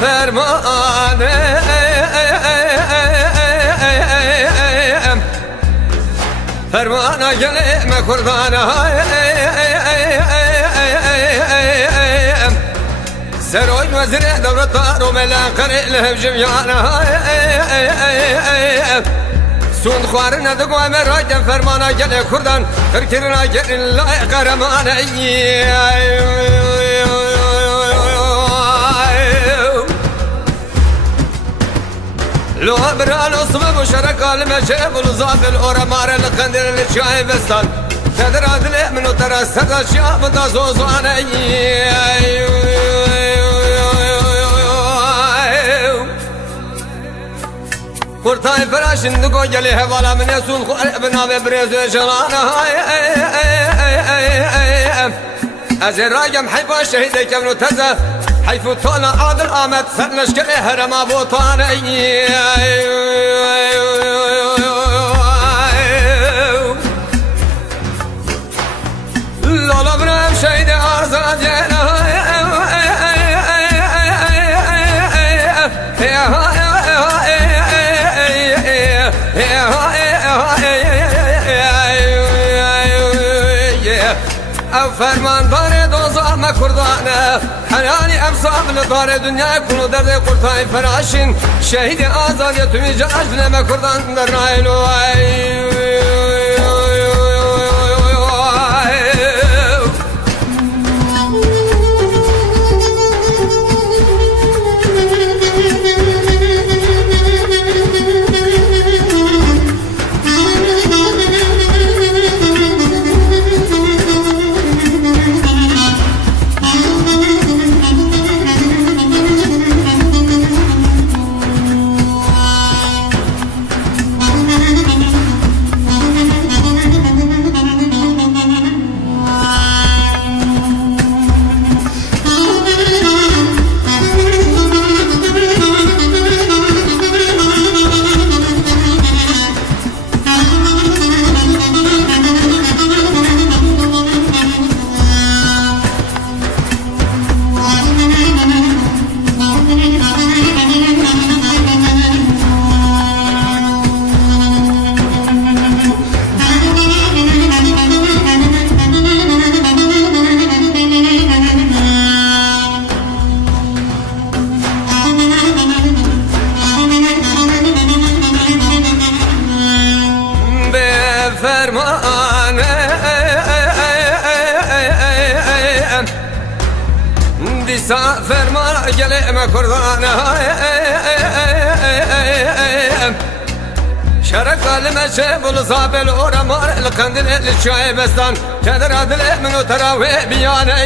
فرمانه فرمانا گلیم کردانه سروی وزیر دولت رو ملاقر الهب جمیانه سون خوار ندگو امراج فرمانا گل کردان کرکرنا گل لای قرمانه لو برالو صبح وشرك المجيب والزاد الأورا مار الخندر الشاي بستان تدر عدل منو ترى سر الشياب تزوزاني قرطاي فراش ندقو جلي هوالا من يسون خوري بنا ببريز جلانا أزي راجم حيبا شهيدي كمنو تزا حيث طلع عادل آمد سرنشكري هرما بوطاني لالا برام شهيد آزادينا او فرمان دار دوزا ما کردانه حنانی امصاب لدار دنیا کنو درد قرطای فراشین شهید آزادی توی جاجل ما کردان در نایلو دیسا فرمان گلیم کردانه شرک علم شبل زابل اورا مار القندل الشاي بستان كدر عدل منو تراوي بيانه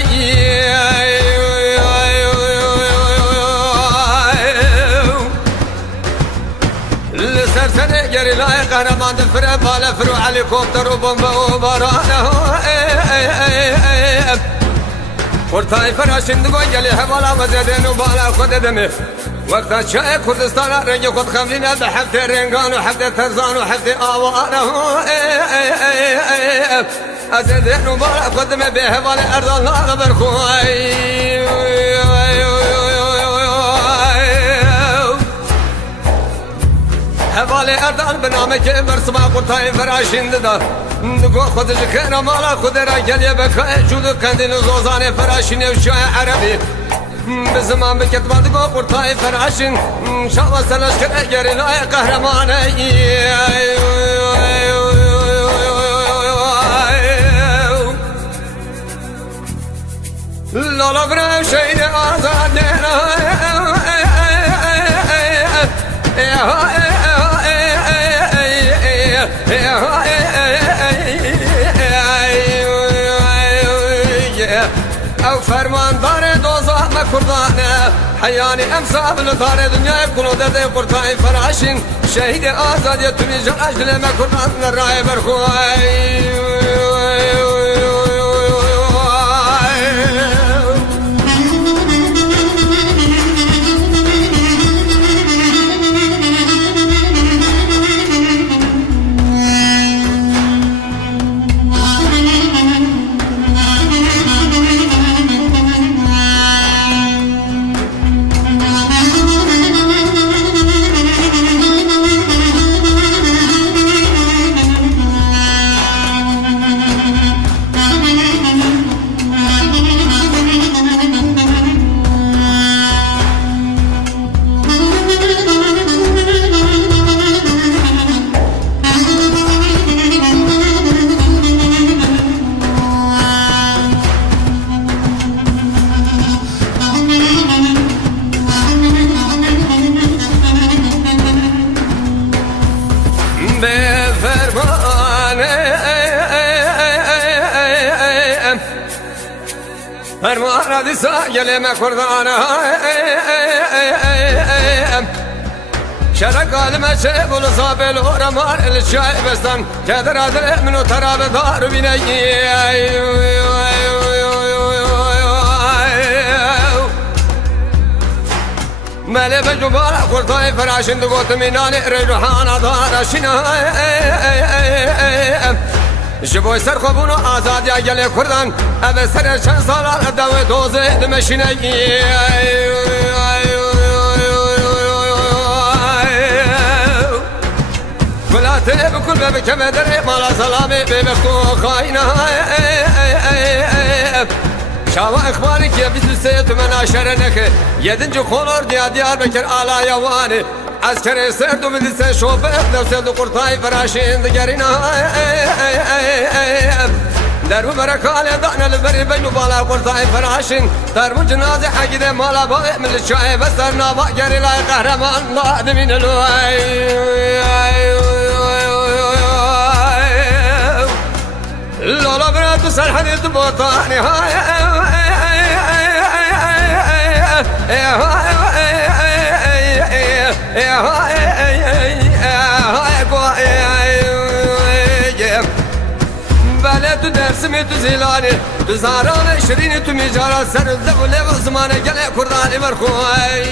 لسرسنه جري لاي قهرمان دفره بالا فرو هليكوبتر وبومبا وبارانه قرطاي فراشين دقو جلي حوالا وزدين وبالا خود دمي وقتا شاي كردستان رنجي خود خملين بحفت رنگان وحفت ترزان وحفت آوانه ازدين وبالا خود دمي بحوالا ارض الله برخوي حوالي أردان بنامك برسما قرطاي فراشين دا دقو خود جخير مالا خود راجل يبكا جودو كندين زوزاني فراشين وشاي عربي بزمان بكتبان دقو قرطاي فراشين شاوة سلش كرجري لاي قهرماني لالا برام شهيد آزادنا او فرمان دار دوزا ما کردانه حیانی امصاب لدار دنیا کنو درد قرطاي فراشین شهید آزادی توی جلاجل ما کردان رای برخوای بفرمانه فرمان دیسا گلیم کردانه شرق عالمه چه بول زابل و رمار الشای بستان که در عدل منو تراب دار بینه مالی بجبار خورتای فراشن دگوت مینان ریجوحانا دارشینا جبوی سر خوبونو آزادی گلی کردن او سر چند سالان دوی دوزه دمشینه کلاته بکل ببکمه دره مالا سلامی ببکتو خواهینا شاوا اخباری که 23 من آشره نکه یدinci kolor diye Diyarbakır ala yavanı askeri serdu bilse şoför devsel kurtay feraşin digerina درو برکاله دانل بری بینو بالا kurtay feraşin درو cenaze hagide mala bay mil şay besar naba geri lay kahraman nadimin elay lola bratu sarhani tu botani hay بله تو درسمی تو زیلانی تو زاران شیرینی تو میجارا سر الدبو لیو زمانه گله کردانی برخوای